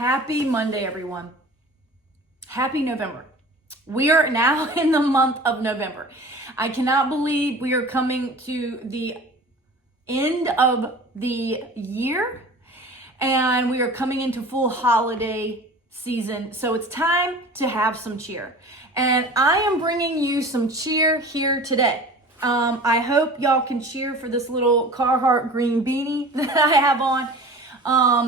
Happy Monday, everyone. Happy November. We are now in the month of November. I cannot believe we are coming to the end of the year and we are coming into full holiday season. So it's time to have some cheer. And I am bringing you some cheer here today. I hope y'all can cheer for this little Carhartt green beanie that I have on.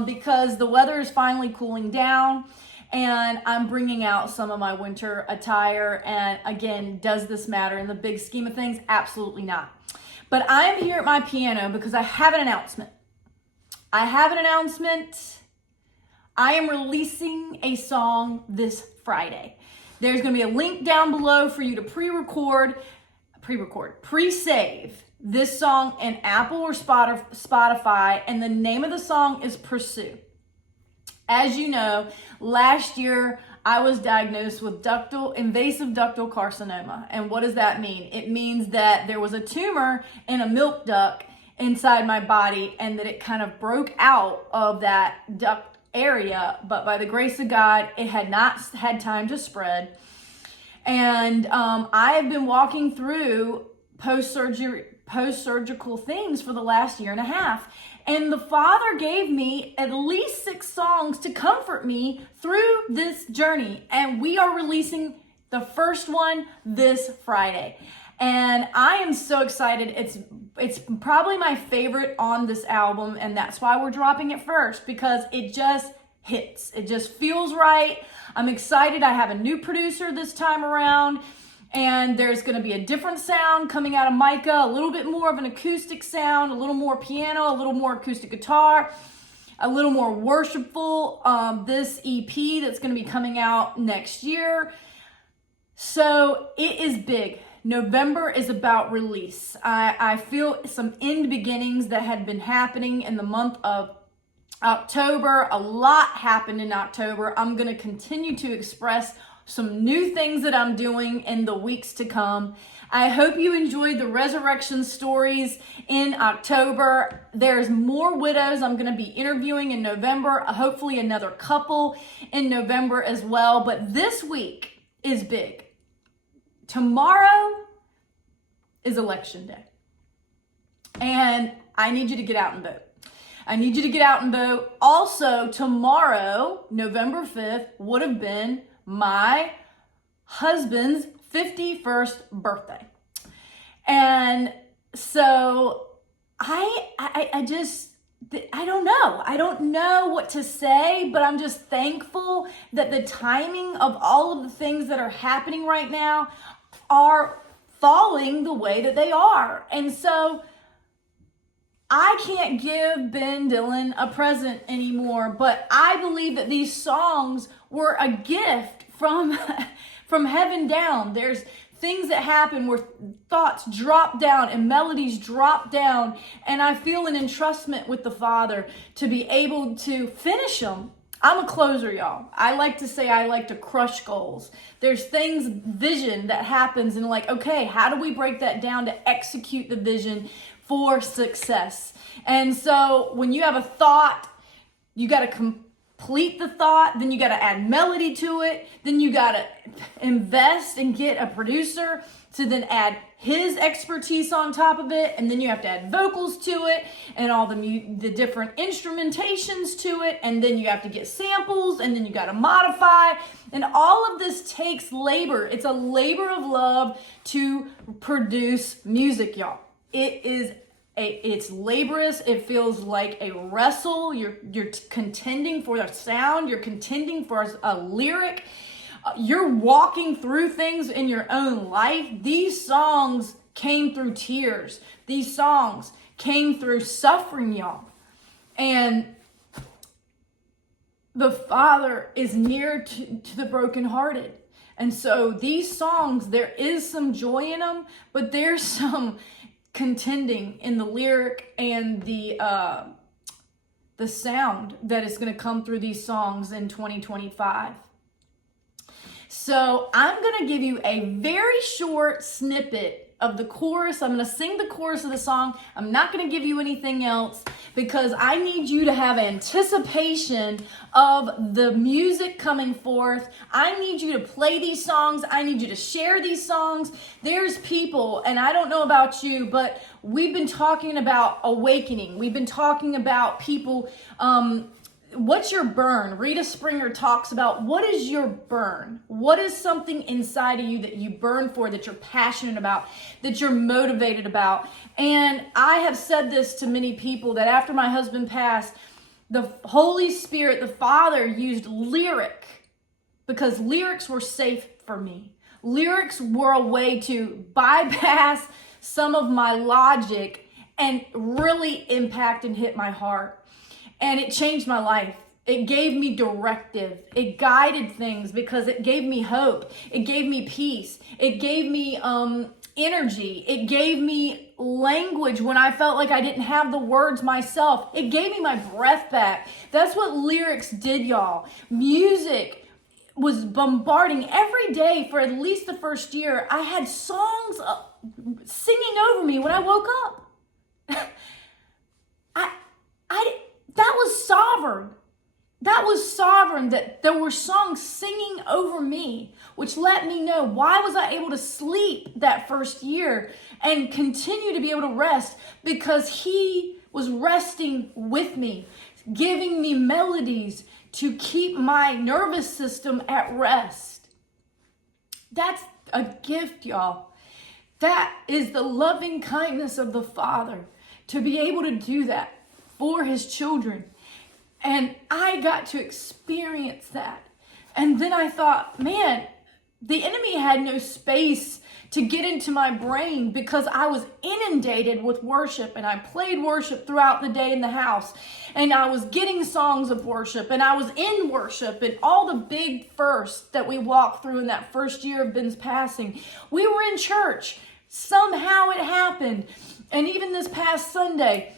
Because the weather is finally cooling down and I'm bringing out some of my winter attire. And again, does this matter in the big scheme of things? Absolutely not. But I'm here at my piano because I have an announcement. I am releasing a song this Friday. There's going to be a link down below for you to pre-save this song in Apple or Spotify, and the name of the song is Pursue. As you know, last year I was diagnosed with invasive ductal carcinoma. And what does that mean? It means that there was a tumor in a milk duct inside my body and that it kind of broke out of that duct area, but by the grace of God, it had not had time to spread. And I have been walking through post-surgical things for the last year and a half. And the Father gave me at least 6 songs to comfort me through this journey. And we are releasing the first one this Friday. And I am so excited. It's probably my favorite on this album. And that's why we're dropping it first, because it just hits. It just feels right. I'm excited. I have a new producer this time around. And there's going to be a different sound coming out of Micah, a little bit more of an acoustic sound, a little more piano, a little more acoustic guitar, a little more worshipful. This EP that's going to be coming out next year. So it is big. November is about release. I feel some end beginnings that had been happening in the month of October. A lot happened in October. I'm going to continue to express some new things that I'm doing in the weeks to come. I hope you enjoyed the resurrection stories in October. There's more widows I'm going to be interviewing in November, hopefully another couple in November as well. But this week is big. Tomorrow is election day. And I need you to get out and vote. Also, tomorrow, November 5th, would have been my husband's 51st birthday. And so I don't know. I don't know what to say, but I'm just thankful that the timing of all of the things that are happening right now are falling the way that they are. And so I can't give Ben Dillon a present anymore, but I believe that these songs were a gift from heaven down. There's things that happen where thoughts drop down and melodies drop down, and I feel an entrustment with the Father to be able to finish them. I'm a closer, y'all. I like to say I like to crush goals. There's vision that happens, and like, okay, how do we break that down to execute the vision for success? And so when you have a thought, you got to complete the thought, then you got to add melody to it, then you got to invest and get a producer to then add his expertise on top of it, and then you have to add vocals to it and all the different instrumentations to it, and then you have to get samples, and then you got to modify, and all of this takes labor. It's a labor of love to produce music, y'all. It's laborious. It feels like a wrestle. You're contending for a sound. You're contending for a lyric. You're walking through things in your own life. These songs came through tears. These songs came through suffering, y'all. And the Father is near to the brokenhearted. And so these songs, there is some joy in them, but there's some contending in the lyric and the sound that is going to come through these songs in 2025. So I'm going to give you a very short snippet of the chorus. I'm going to sing the chorus of the song. I'm not going to give you anything else because I need you to have anticipation of the music coming forth. I need you to play these songs. I need you to share these songs. There's people, and I don't know about you, but we've been talking about awakening. We've been talking about people, what's your burn? Rita Springer talks about what is your burn? What is something inside of you that you burn for, that you're passionate about, that you're motivated about? And I have said this to many people that after my husband passed, the Holy Spirit, the Father, used lyric because lyrics were safe for me. Lyrics were a way to bypass some of my logic and really impact and hit my heart. And it changed my life. It gave me directive. It guided things because it gave me hope. It gave me peace. It gave me energy. It gave me language when I felt like I didn't have the words myself. It gave me my breath back. That's what lyrics did, y'all. Music was bombarding every day for at least the first year. I had songs singing over me when I woke up. That was sovereign. That was sovereign, that there were songs singing over me, which let me know why was I able to sleep that first year and continue to be able to rest, because he was resting with me, giving me melodies to keep my nervous system at rest. That's a gift, y'all. That is the loving kindness of the Father, to be able to do that for his children. And I got to experience that. And then I thought, man, the enemy had no space to get into my brain because I was inundated with worship, and I played worship throughout the day in the house, and I was getting songs of worship, and I was in worship, and all the big firsts that we walked through in that first year of Ben's passing. We were in church. Somehow it happened. And even this past Sunday,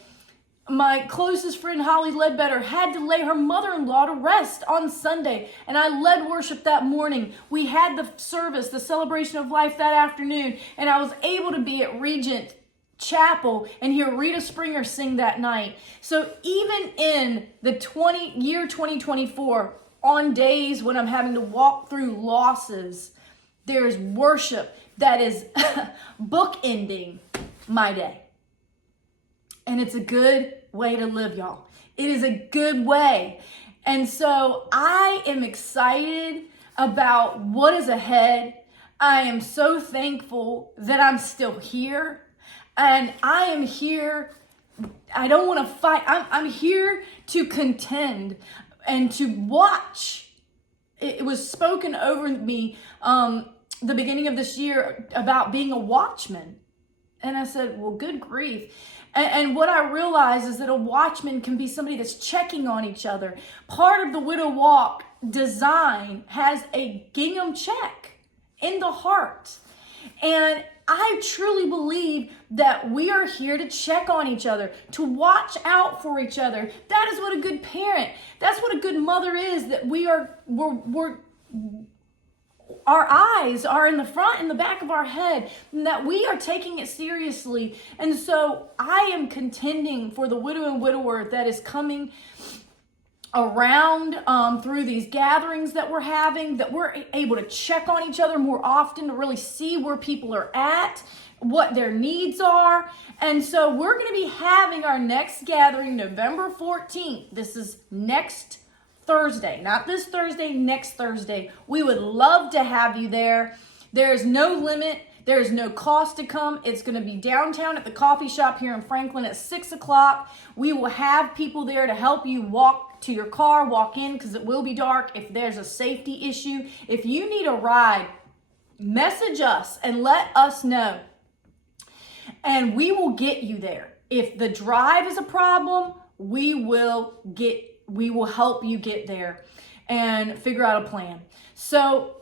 my closest friend, Holly Ledbetter, had to lay her mother-in-law to rest on Sunday, and I led worship that morning. We had the service, the celebration of life, that afternoon, and I was able to be at Regent Chapel and hear Rita Springer sing that night. So even in the year 2024, on days when I'm having to walk through losses, there's worship that is bookending my day. And it's a good way to live, y'all. It is a good way. And so I am excited about what is ahead. I am so thankful that I'm still here. And I am here. I don't want to fight. I'm here to contend and to watch. It was spoken over me the beginning of this year about being a watchman. And I said, well, good grief. And what I realized is that a watchman can be somebody that's checking on each other. Part of the Widow Walk design has a gingham check in the heart. And I truly believe that we are here to check on each other, to watch out for each other. That is what a good parent, that's what a good mother is, that we're our eyes are in the front and the back of our head, and that we are taking it seriously. And so I am contending for the widow and widower that is coming around through these gatherings that we're having, that we're able to check on each other more often, to really see where people are at, what their needs are. And so we're going to be having our next gathering November 14th. This is next Thursday, not this Thursday, next Thursday. We would love to have you there. There is no limit. There is no cost to come. It's going to be downtown at the coffee shop here in Franklin at 6 o'clock. We will have people there to help you walk to your car, walk in, because it will be dark. If there's a safety issue, if you need a ride, message us and let us know, and we will get you there. If the drive is a problem, we will help you get there and figure out a plan. So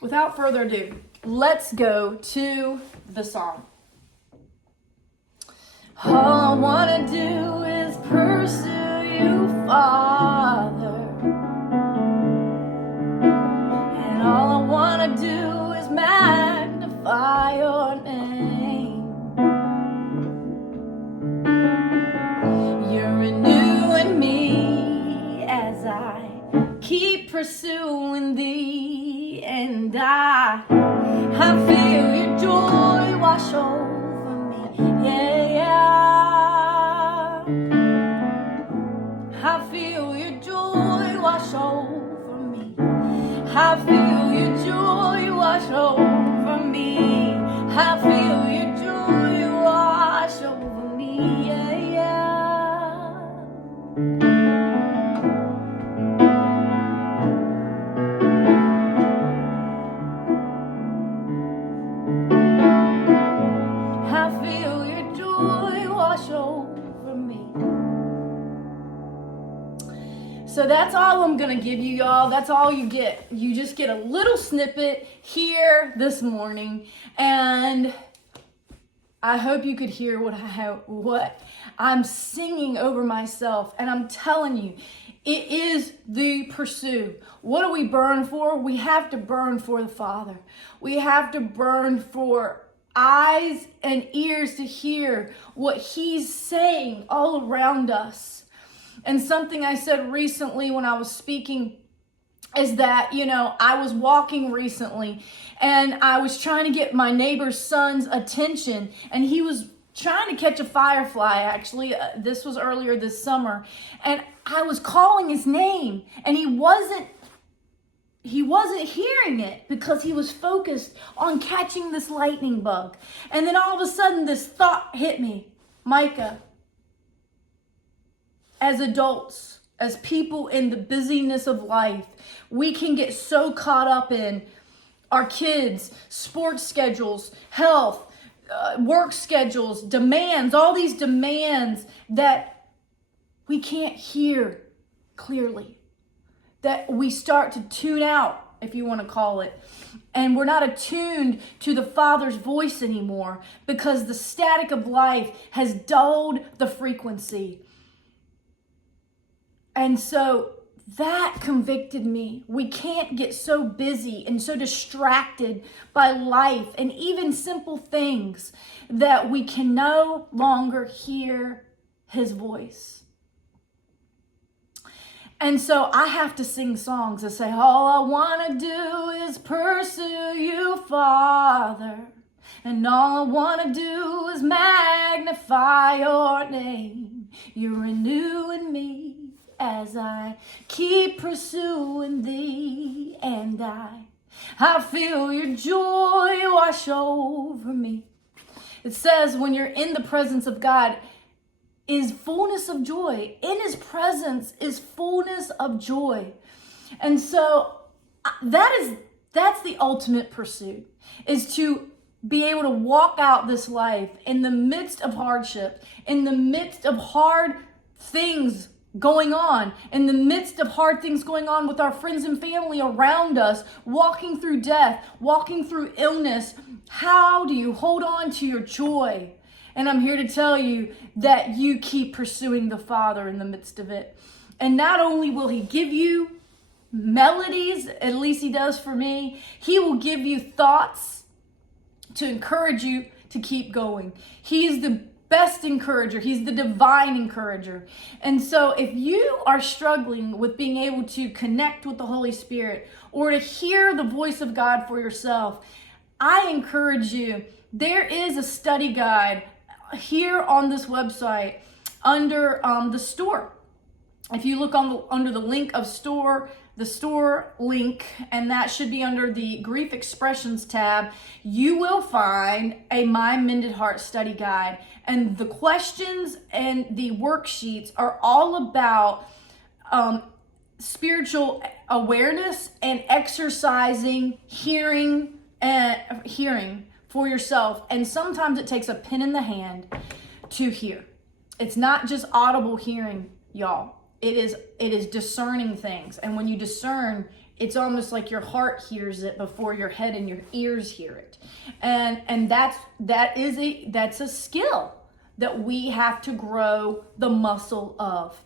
without further ado, let's go to the song. All I want to do is pursue you, Father. And all I want to do is magnify your name. keep pursuing thee, and I feel your joy wash over me. Yeah, yeah. I feel your joy wash over me. I feel your joy wash over me. I feel your joy wash over me. Yeah, yeah. I feel your joy wash over me. So that's all I'm going to give you, y'all. That's all you get. You just get a little snippet here this morning. And I hope you could hear what I'm singing over myself. And I'm telling you, it is the pursuit. What do we burn for? We have to burn for the Father. We have to burn for eyes and ears to hear what He's saying all around us. And something I said recently when I was speaking is that, I was walking recently and I was trying to get my neighbor's son's attention, and he was trying to catch a firefly. Actually, this was earlier this summer, and I was calling his name and he wasn't hearing it because he was focused on catching this lightning bug. And then all of a sudden this thought hit me. Micah, as adults, as people in the busyness of life, we can get so caught up in our kids, sports schedules, health, work schedules, demands, all these demands that we can't hear clearly. That we start to tune out, if you want to call it. And we're not attuned to the Father's voice anymore because the static of life has dulled the frequency. And so that convicted me. We can't get so busy and so distracted by life and even simple things that we can no longer hear His voice. And so I have to sing songs that say, all I want to do is pursue you, Father. And all I want to do is magnify your name. You're renewing me as I keep pursuing thee. And I feel your joy wash over me. It says when you're in the presence of God, is fullness of joy. In His presence is fullness of joy. And so that's the ultimate pursuit, is to be able to walk out this life in the midst of hardship, in the midst of hard things going on, in the midst of hard things going on with our friends and family around us, walking through death, walking through illness. How do you hold on to your joy? And I'm here to tell you that you keep pursuing the Father in the midst of it. And not only will He give you melodies, at least He does for me, He will give you thoughts to encourage you to keep going. He is the best encourager. He's the divine encourager. And so if you are struggling with being able to connect with the Holy Spirit or to hear the voice of God for yourself, I encourage you, there is a study guide here on this website under the store. If you look under the link of store, the store link, and that should be under the Grief Expressions tab, you will find a My Mended Heart study guide. And the questions and the worksheets are all about spiritual awareness and exercising hearing for yourself. And sometimes it takes a pen in the hand to hear. It's not just audible hearing, y'all. It is discerning things. And when you discern, it's almost like your heart hears it before your head and your ears hear it. And that's a skill that we have to grow the muscle of.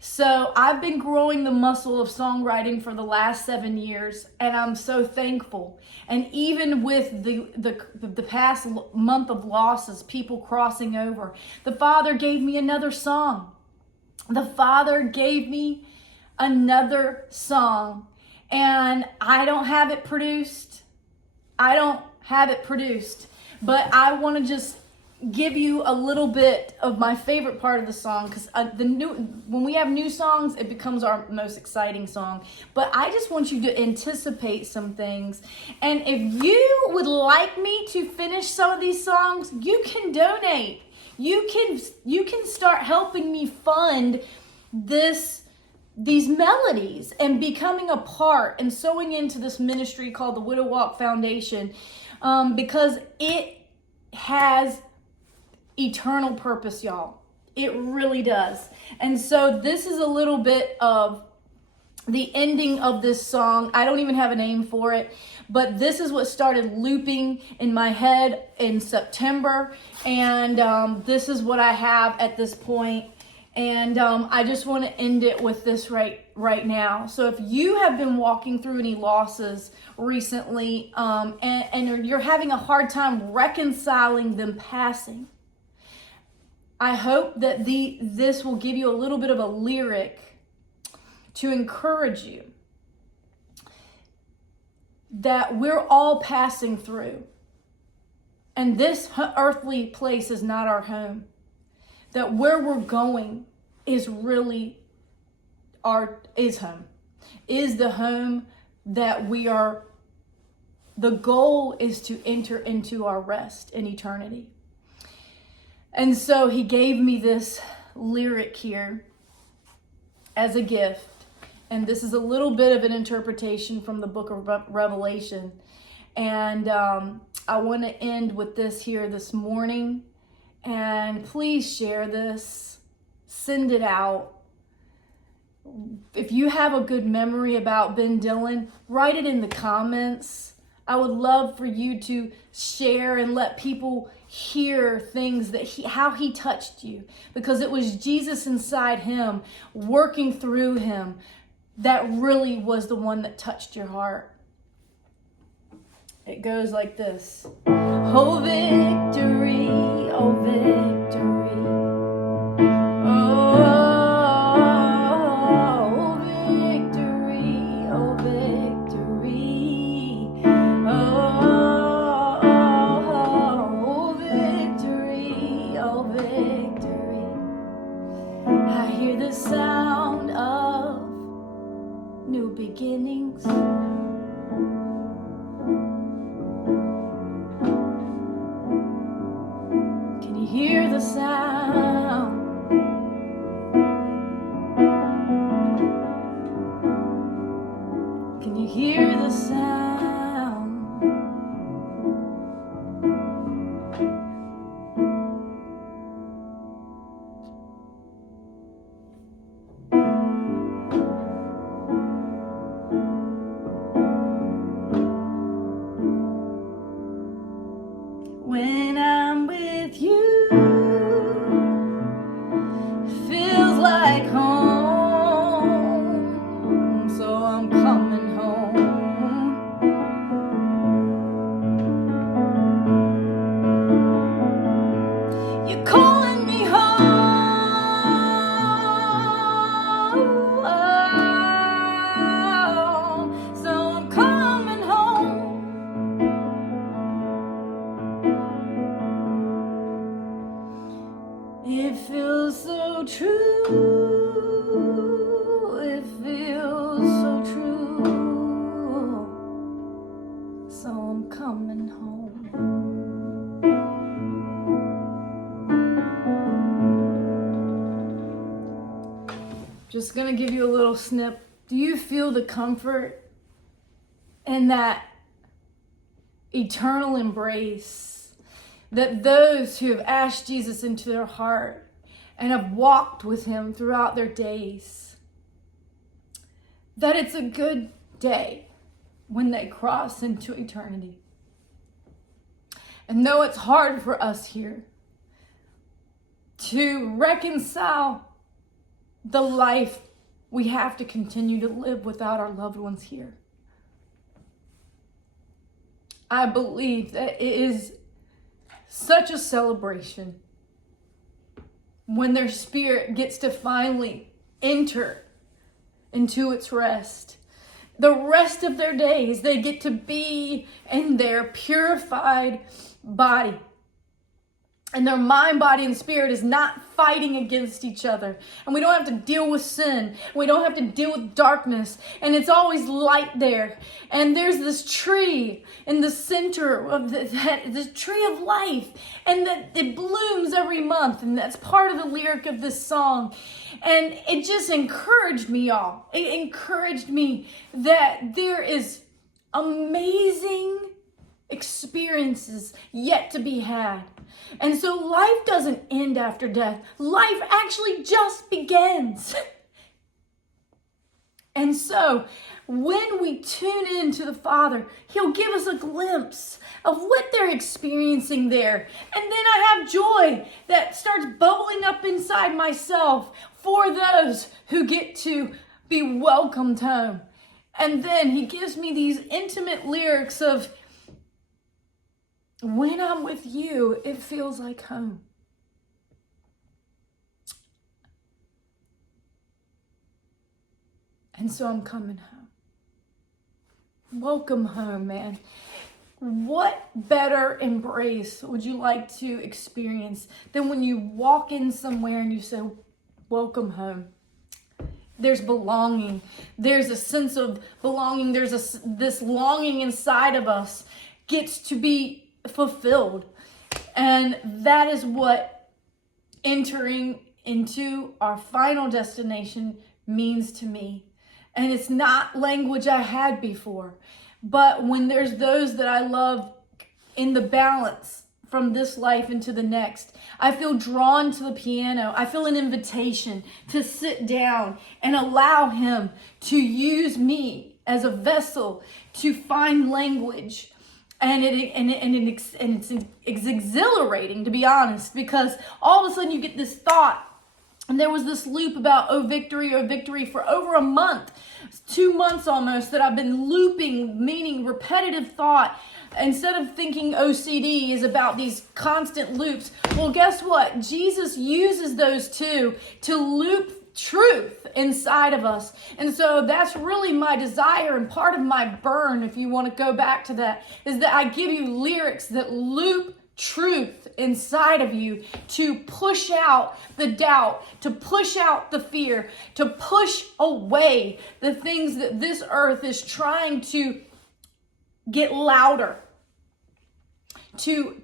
So I've been growing the muscle of songwriting for the last 7 years, and I'm so thankful. And even with the past month of losses, people crossing over, the Father gave me another song. The Father gave me another song. And I don't have it produced. But I want to just give you a little bit of my favorite part of the song, because when we have new songs, it becomes our most exciting song. But I just want you to anticipate some things, and if you would like me to finish some of these songs, you can donate. You can start helping me fund these melodies and becoming a part and sowing into this ministry called the Widow Walk Foundation, because it has eternal purpose, y'all. It really does. And so this is a little bit of the ending of this song. I don't even have a name for it, but this is what started looping in my head in September, and this is what I have at this point. And I just want to end it with this right now. So if you have been walking through any losses recently, and you're having a hard time reconciling them passing, I hope that this will give you a little bit of a lyric to encourage you that we're all passing through, and this earthly place is not our home. That where we're going is really is home, is the home that we are. The goal is to enter into our rest in eternity. And so he gave me this lyric here as a gift. And this is a little bit of an interpretation from the book of Revelation. And I want to end with this here this morning. And please share this. Send it out. If you have a good memory about Ben Dillon, write it in the comments. I would love for you to share and let people hear things that how he touched you, because it was Jesus inside him, working through him, that really was the one that touched your heart. It goes like this. Oh, victory, oh, victory. Oh, victory, oh, victory. Oh, victory, oh, victory. I hear the sound of new beginnings. Can you hear the sound? Can you hear the sound? When I'm with you, feels like home, so I'm coming home. You're calling me home, so I'm coming home. It feels so true, it feels so true, so I'm coming home. Just gonna give you a little snip. Do you feel the comfort in that eternal embrace? That those who have asked Jesus into their heart and have walked with him throughout their days, that it's a good day when they cross into eternity. And though it's hard for us here to reconcile the life we have to continue to live without our loved ones here, I believe that it is such a celebration when their spirit gets to finally enter into its rest. The rest of their days, they get to be in their purified body. And their mind, body, and spirit is not fighting against each other. And we don't have to deal with sin. We don't have to deal with darkness. And it's always light there. And there's this tree in the center of this tree of life. And that it blooms every month. And that's part of the lyric of this song. And it just encouraged me, y'all. It encouraged me that there is amazing experiences yet to be had. And so life doesn't end after death. Life actually just begins. And so when we tune into the Father, He'll give us a glimpse of what they're experiencing there. And then I have joy that starts bubbling up inside myself for those who get to be welcomed home. And then He gives me these intimate lyrics of, when I'm with you, it feels like home. And so I'm coming home. Welcome home, man. What better embrace would you like to experience than when you walk in somewhere and you say, welcome home? There's belonging. There's a sense of belonging. There's this longing inside of us gets to be fulfilled. And that is what entering into our final destination means to me. And it's not language I had before. But when there's those that I love in the balance from this life into the next, I feel drawn to the piano. I feel an invitation to sit down and allow Him to use me as a vessel to find language. And it's exhilarating, to be honest, because all of a sudden you get this thought. And there was this loop about oh victory for over a month, 2 months almost, that I've been looping, meaning repetitive thought. Instead of thinking OCD is about these constant loops. Well, guess what? Jesus uses those two to loop truth inside of us. And so that's really my desire, and part of my burn, if you want to go back to that, is that I give you lyrics that loop truth inside of you to push out the doubt, to push out the fear, to push away the things that this earth is trying to get louder, to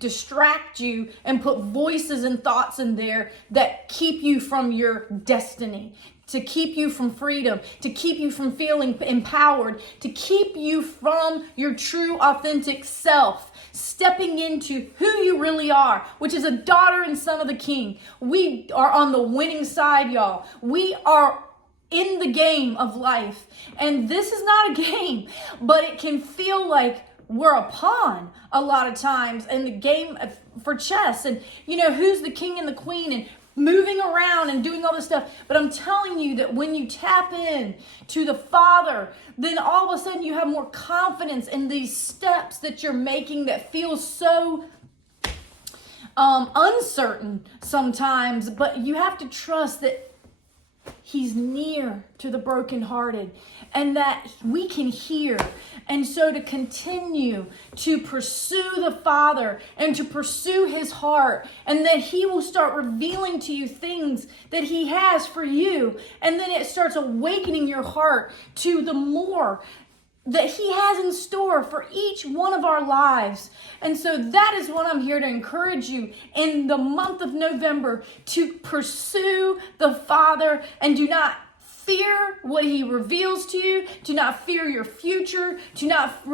distract you and put voices and thoughts in there that keep you from your destiny, to keep you from freedom, to keep you from feeling empowered, to keep you from your true authentic self, stepping into who you really are, which is a daughter and son of the King. We are on the winning side, y'all. We are in the game of life. And this is not a game, but it can feel like we're a pawn a lot of times in the game for chess. And, you know, who's the king and the queen and moving around and doing all this stuff. But I'm telling you that when you tap in to the Father, then all of a sudden you have more confidence in these steps that you're making that feel so uncertain sometimes. But you have to trust that He's near to the brokenhearted and that we can hear. And so to continue to pursue the Father and to pursue His heart, and that He will start revealing to you things that He has for you. And then it starts awakening your heart to the more that He has in store for each one of our lives. And so that is what I'm here to encourage you in the month of November, to pursue the Father and do not fear what He reveals to you. Do not fear your future. Do not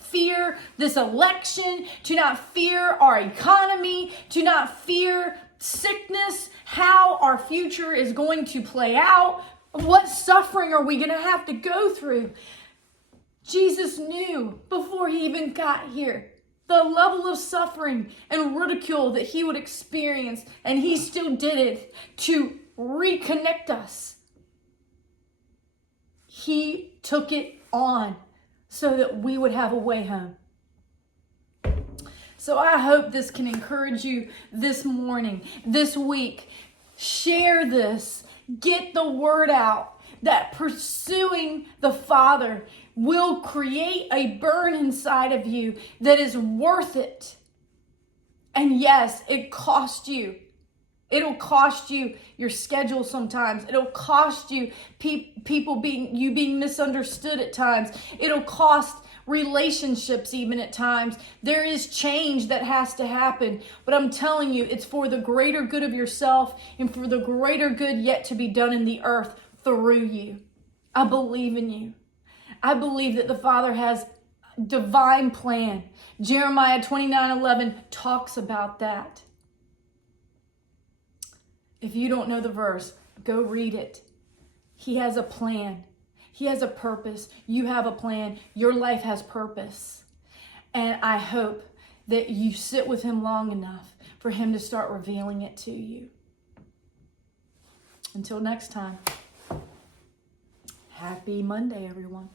fear this election. Do not fear our economy. Do not fear sickness, how our future is going to play out. What suffering are we going to have to go through? Jesus knew before He even got here the level of suffering and ridicule that He would experience, and He still did it to reconnect us. He took it on so that we would have a way home. So I hope this can encourage you this morning, this week. Share this. Get the word out. that pursuing the Father will create a burn inside of you that is worth it. And yes, it costs you. It'll cost you your schedule sometimes. It'll cost you people being misunderstood at times. It'll cost relationships even at times. There is change that has to happen. But I'm telling you, it's for the greater good of yourself and for the greater good yet to be done in the earth through you. I believe in you. I believe that the Father has divine plan. Jeremiah 29:11 talks about that. If you don't know the verse, go read it. He has a plan. He has a purpose. You have a plan. Your life has purpose. And I hope that you sit with him long enough for him to start revealing it to you. Until next time, happy Monday, everyone.